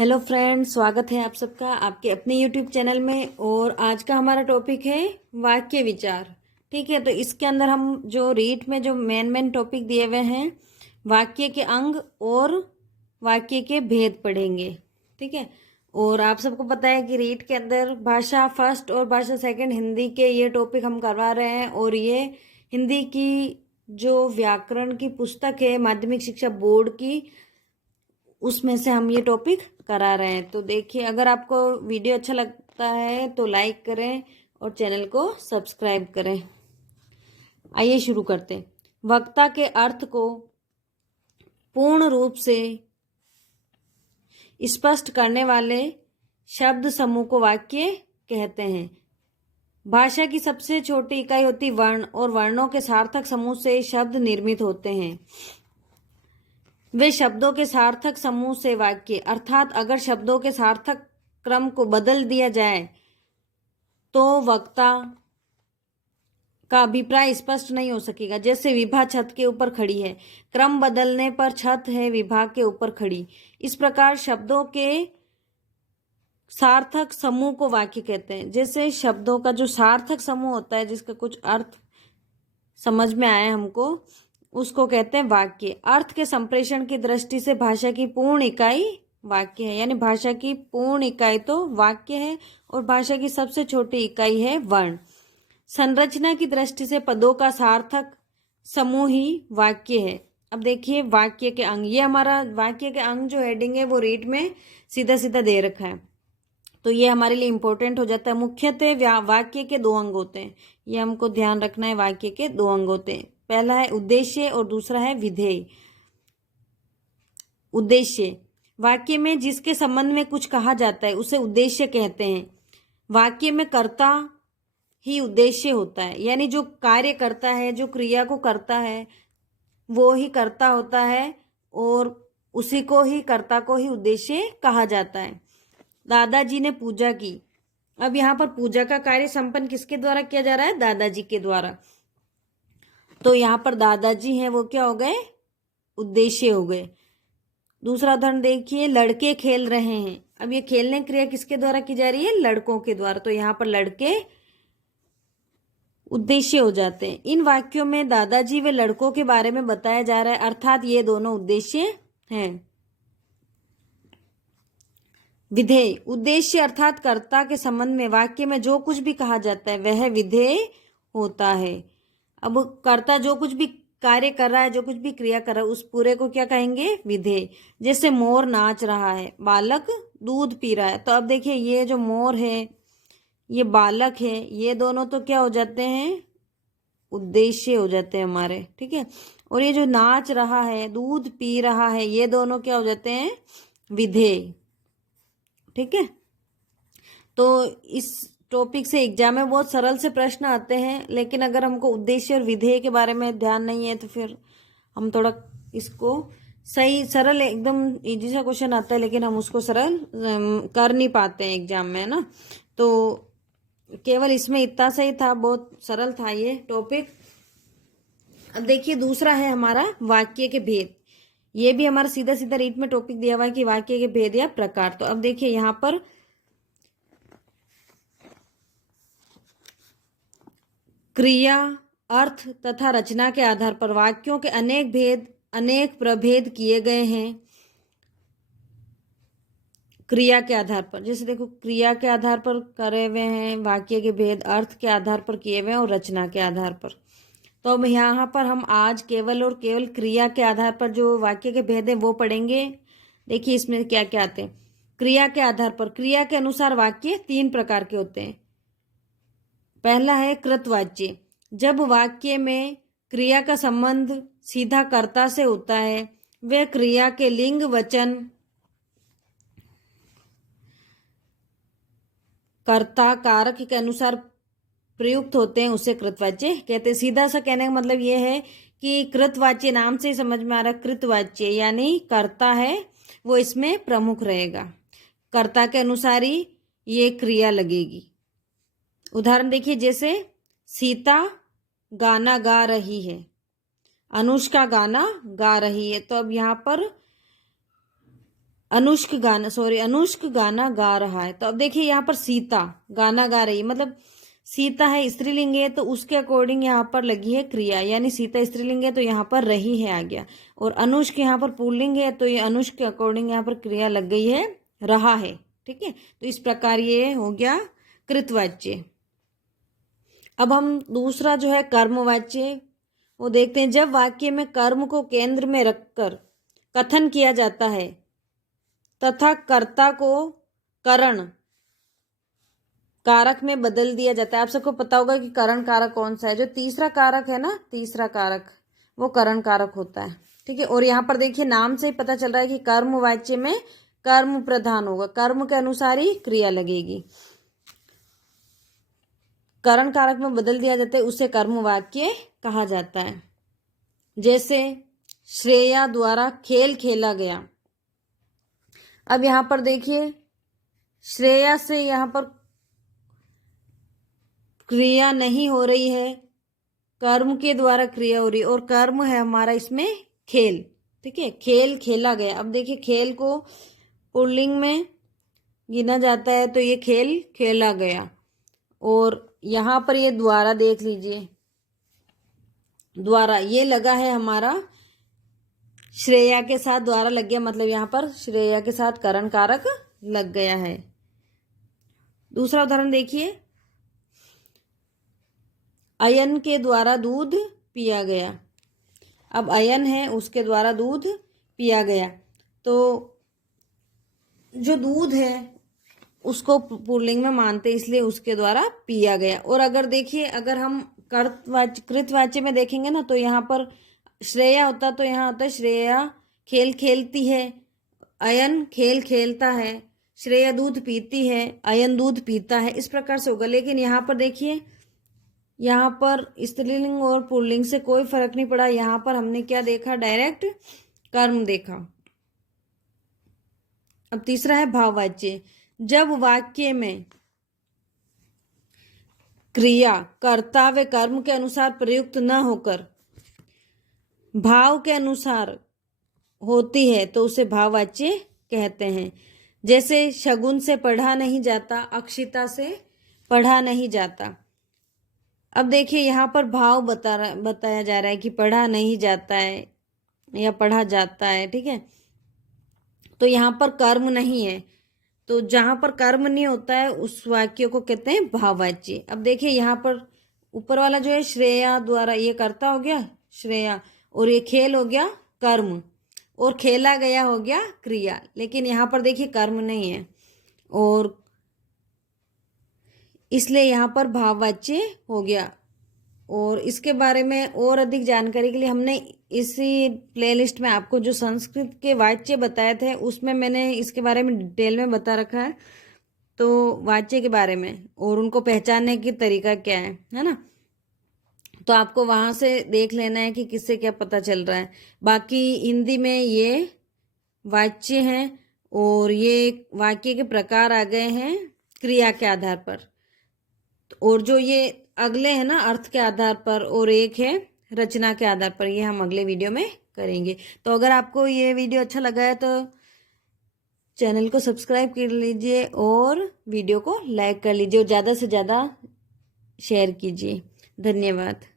Hello friends, स्वागत है आप सबका आपके अपने यूट्यूब चैनल में। और आज का हमारा टॉपिक है वाक्य विचार। ठीक है, तो इसके अंदर हम जो रीट में जो मेन टॉपिक दिए हुए हैं, वाक्य के अंग और वाक्य के भेद पढ़ेंगे। ठीक है, और आप सबको पता है कि रीट के अंदर भाषा फर्स्ट और भाषा सेकंड हिंदी के ये टॉपिक हम करवा रहे हैं। और ये हिंदी की जो व्याकरण की पुस्तक है माध्यमिक शिक्षा बोर्ड की, उसमें से हम ये टॉपिक करा रहे हैं। तो देखिए, अगर आपको वीडियो अच्छा लगता है तो लाइक करें और चैनल को सब्सक्राइब करें। आइए शुरू करते हैं। वक्ता के अर्थ को पूर्ण रूप से स्पष्ट करने वाले शब्द समूह को वाक्य कहते हैं। भाषा की सबसे छोटी इकाई होती वर्ण, और वर्णों के सार्थक समूह से शब्द निर्मित होते हैं। वे शब्दों के सार्थक समूह से वाक्य, अर्थात अगर शब्दों के सार्थक क्रम को बदल दिया जाए तो वक्ता का अभिप्राय स्पष्ट नहीं हो सकेगा। जैसे विभा छत के ऊपर खड़ी है, क्रम बदलने पर छत है विभा के ऊपर खड़ी। इस प्रकार शब्दों के सार्थक समूह को वाक्य कहते हैं। जैसे शब्दों का जो सार्थक समूह होता है, जिसका कुछ अर्थ समझ में आए हमको, उसको कहते हैं वाक्य। अर्थ के संप्रेषण की दृष्टि से भाषा की पूर्ण इकाई वाक्य है। यानी भाषा की पूर्ण इकाई तो वाक्य है और भाषा की सबसे छोटी इकाई है वर्ण। संरचना की दृष्टि से पदों का सार्थक समूह ही वाक्य है। अब देखिए वाक्य के अंग, ये हमारा वाक्य के अंग जो हेडिंग है वो रीड में सीधा सीधा दे रखा है, तो ये हमारे लिए इंपॉर्टेंट हो जाता है। मुख्यतः वाक्य के दो अंग होते हैं, ये हमको ध्यान रखना है। वाक्य के दो अंग होते हैं, पहला है उद्देश्य और दूसरा है विधेय। उद्देश्य, वाक्य में जिसके संबंध में कुछ कहा जाता है उसे उद्देश्य कहते हैं। वाक्य में कर्ता ही उद्देश्य होता है, यानी जो कार्य करता है, जो क्रिया को करता है, वो ही कर्ता होता है और उसी को ही, कर्ता को ही उद्देश्य कहा जाता है। दादाजी ने पूजा की। अब यहाँ पर पूजा का कार्य संपन्न किसके द्वारा किया जा रहा है? दादाजी के द्वारा। तो यहाँ पर दादाजी हैं, वो क्या हो गए? उद्देश्य हो गए। दूसरा उदाहरण देखिए, लड़के खेल रहे हैं। अब ये खेलने क्रिया किसके द्वारा की जा रही है? लड़कों के द्वारा। तो यहाँ पर लड़के उद्देश्य हो जाते हैं। इन वाक्यों में दादाजी व लड़कों के बारे में बताया जा रहा है, अर्थात ये दोनों उद्देश्य हैं। विधेय, उद्देश्य अर्थात कर्ता के संबंध में वाक्य में जो कुछ भी कहा जाता है वह विधेय होता है। अब कर्ता जो कुछ भी कार्य कर रहा है, जो कुछ भी क्रिया कर रहा है, उस पूरे को क्या कहेंगे? विधेय। जैसे मोर नाच रहा है, बालक दूध पी रहा है। तो अब देखिए, ये जो मोर है, ये बालक है, ये दोनों तो क्या हो जाते हैं? उद्देश्य हो जाते हैं हमारे। ठीक है, और ये जो नाच रहा है, दूध पी रहा है, ये दोनों क्या हो जाते हैं? विधेय। ठीक है, तो इस टॉपिक से एग्जाम में बहुत सरल से प्रश्न आते हैं, लेकिन अगर हमको उद्देश्य और विधेय के बारे में ध्यान नहीं है तो फिर हम थोड़ा इसको सही सरल, एकदम इजी सा क्वेश्चन आता है लेकिन हम उसको सरल कर नहीं पाते हैं एग्जाम में, है ना। तो केवल इसमें इतना सही था, बहुत सरल था ये टॉपिक। अब देखिए, दूसरा है हमारा वाक्य के भेद। ये भी हमारा सीधा सीधा रीट में टॉपिक दिया हुआ है कि वाक्य के भेद या प्रकार। तो अब देखिए, यहाँ पर क्रिया, अर्थ तथा रचना के आधार पर वाक्यों के अनेक भेद, अनेक प्रभेद किए गए हैं। क्रिया के आधार पर, जैसे देखो, क्रिया के आधार पर करे हुए हैं वाक्य के भेद, अर्थ के आधार पर किए हुए हैं और रचना के आधार पर। तो अब यहाँ पर हम आज केवल और केवल क्रिया के आधार पर जो वाक्य के भेद हैं वो पढ़ेंगे। देखिए इसमें क्या क्या आते हैं। क्रिया के आधार पर, क्रिया के अनुसार वाक्य तीन प्रकार के होते हैं। पहला है कृतवाच्य। जब वाक्य में क्रिया का संबंध सीधा कर्ता से होता है, वह क्रिया के लिंग वचन कर्ता कारक के अनुसार प्रयुक्त होते हैं, उसे कृतवाच्य कहते हैं। सीधा सा कहने का मतलब यह है कि कृतवाच्य, नाम से ही समझ में आ रहा है, कृतवाच्य यानी कर्ता है वो इसमें प्रमुख रहेगा, कर्ता के अनुसार ही ये क्रिया लगेगी। उदाहरण देखिए, जैसे सीता गाना गा रही है, अनुष्का गाना गा रही है। तो अब यहाँ पर अनुष्क गाना गा रहा है। तो अब देखिए यहाँ पर सीता गाना गा रही है, मतलब सीता है स्त्रीलिंग है तो उसके अकॉर्डिंग यहाँ पर लगी है क्रिया, यानी सीता स्त्रीलिंग है तो यहाँ पर रही है आ गया। और अनुष्क यहाँ पर पुल्लिंग है तो ये अनुष्क के अकॉर्डिंग यहाँ पर क्रिया लग गई है रहा है। ठीक है, तो इस प्रकार ये हो गया कृतवाच्य। अब हम दूसरा जो है कर्मवाच्य वो देखते हैं। जब वाक्य में कर्म को केंद्र में रखकर कथन किया जाता है तथा कर्ता को करण कारक में बदल दिया जाता है। आप सबको पता होगा कि करण कारक कौन सा है, जो तीसरा कारक है ना, तीसरा कारक वो करण कारक होता है। ठीक है, और यहाँ पर देखिए नाम से ही पता चल रहा है कि कर्मवाच्य में कर्म प्रधान होगा, कर्म के अनुसार ही क्रिया लगेगी। करण कारक में बदल दिया जाता है उसे कर्मवाक्य कहा जाता है। जैसे श्रेया द्वारा खेल खेला गया। अब यहाँ पर देखिए श्रेया से यहाँ पर क्रिया नहीं हो रही है, कर्म के द्वारा क्रिया हो रही है, और कर्म है हमारा इसमें खेल। ठीक है, खेल खेला गया। अब देखिए खेल को पुल्लिंग में गिना जाता है तो ये खेल खेला गया। और यहाँ पर ये द्वारा देख लीजिए, द्वारा ये लगा है हमारा श्रेया के साथ, द्वारा लग गया मतलब यहाँ पर श्रेया के साथ करण कारक लग गया है। दूसरा उदाहरण देखिए, अयन के द्वारा दूध पिया गया। अब अयन है उसके द्वारा दूध पिया गया, तो जो दूध है उसको पुल्लिंग में मानते इसलिए उसके द्वारा पिया गया। और अगर देखिए अगर हम कृतवाच्य में देखेंगे ना तो यहाँ पर श्रेया होता तो यहाँ होता है श्रेया खेल खेलती है, अयन खेल खेलता है, श्रेया दूध पीती है, अयन दूध पीता है, इस प्रकार से होगा। लेकिन यहाँ पर देखिए यहाँ पर स्त्रीलिंग और पुल्लिंग से कोई फर्क नहीं पड़ा, यहाँ पर हमने क्या देखा, डायरेक्ट कर्म देखा। अब तीसरा है भाववाच्य। जब वाक्य में क्रिया कर्ता व कर्म के अनुसार प्रयुक्त न होकर भाव के अनुसार होती है तो उसे भाववाच्य कहते हैं। जैसे शगुन से पढ़ा नहीं जाता, अक्षिता से पढ़ा नहीं जाता। अब देखिए यहाँ पर भाव बताया जा रहा है कि पढ़ा नहीं जाता है या पढ़ा जाता है। ठीक है, तो यहाँ पर कर्म नहीं है, तो जहाँ पर कर्म नहीं होता है उस वाक्य को कहते हैं भाववाच्य। अब देखिए यहाँ पर ऊपर वाला जो है श्रेया द्वारा, ये कर्ता हो गया श्रेया, और ये खेल हो गया कर्म, और खेला गया हो गया क्रिया। लेकिन यहाँ पर देखिए कर्म नहीं है और इसलिए यहाँ पर भाववाच्य हो गया। और इसके बारे में और अधिक जानकारी के लिए हमने इसी प्लेलिस्ट में आपको जो संस्कृत के वाच्य बताए थे उसमें मैंने इसके बारे में डिटेल में बता रखा है, तो वाच्य के बारे में और उनको पहचानने की तरीका क्या है ना। तो आपको वहाँ से देख लेना है कि किससे क्या पता चल रहा है। बाकी हिंदी में ये वाच्य हैं और ये वाक्य के प्रकार आ गए हैं क्रिया के आधार पर, और जो ये अगले हैं ना अर्थ के आधार पर, और एक है रचना के आधार पर, ये हम अगले वीडियो में करेंगे। तो अगर आपको ये वीडियो अच्छा लगा है तो चैनल को सब्सक्राइब कर लीजिए और वीडियो को लाइक कर लीजिए और ज़्यादा से ज़्यादा शेयर कीजिए। धन्यवाद।